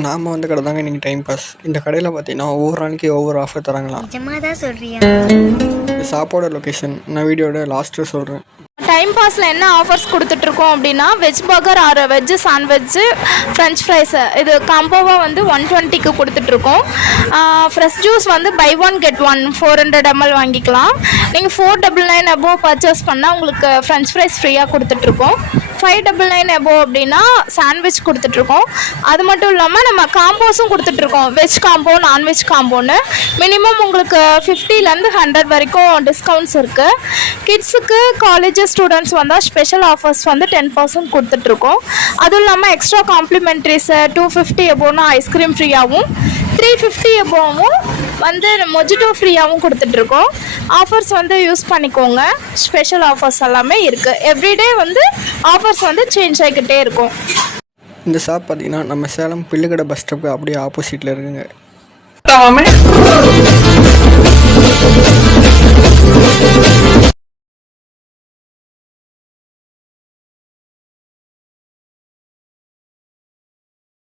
நாம் வந்து கடை தாங்க இன்றைக்கி டைம் பாஸ். இந்த கடையில் பார்த்தீங்கன்னா ஒவ்வொரு நாளைக்கு ஒவ்வொரு ஆஃபர் தராங்களாம். நிஜமாக தான் சொல்கிறியா? சாப்பாடோட லொக்கேஷன் நான் வீடியோட லாஸ்ட்டு சொல்கிறேன். டைம் பாஸில் என்ன ஆஃபர்ஸ் கொடுத்துட்ருக்கோம் அப்படின்னா veg burger or veg sandwich French fries இது காம்போவாக வந்து 120க்கு கொடுத்துட்ருக்கோம். ஃப்ரெஷ் ஜூஸ் வந்து buy one get one 400 ml வாங்கிக்கலாம். நீங்கள் 499 above பர்ச்சேஸ் பண்ணால் உங்களுக்கு ஃப்ரெஞ்ச் ஃப்ரைஸ் ஃப்ரீயாக கொடுத்துட்ருக்கோம். 599 above அப்படின்னா சாண்ட்விச் கொடுத்துட்ருக்கோம். அது மட்டும் இல்லாமல் நம்ம காம்போஸும் கொடுத்துட்ருக்கோம். வெஜ் காம்போ நான்வெஜ் காம்போன்னு மினிமம் உங்களுக்கு 50லேருந்து 100 வரைக்கும் டிஸ்கவுண்ட்ஸ் இருக்குது. கிட்ஸுக்கு காலேஜஸ் ஸ்டூடெண்ட்ஸ் வந்தால் ஸ்பெஷல் ஆஃபர்ஸ் வந்து 10% கொடுத்துட்ருக்கோம். அதுவும் இல்லாமல் எக்ஸ்ட்ரா காம்ப்ளிமெண்ட்ரிஸு 250 above ஐஸ்கிரீம் ஃப்ரீயாகவும் 350 above வந்து மொஜிட்டோ ஃப்ரீயாகவும் கொடுத்துட்ருக்கோம். ஆஃபர்ஸ் வந்து யூஸ் பண்ணிக்கோங்க. ஸ்பெஷல் ஆஃபர்ஸ் எல்லாமே இருக்குது. எவ்ரிடே வந்து ஆஃபர்ஸ் வந்து சேஞ்ச் ஆகிக்கிட்டே இருக்கும். இந்த ஷாப் பார்த்தீங்கன்னா நம்ம சேலம் பில்லுக்கடை பஸ் ஸ்டாப்புக்கு அப்படியே ஆப்போசிட்டில் இருக்குங்க.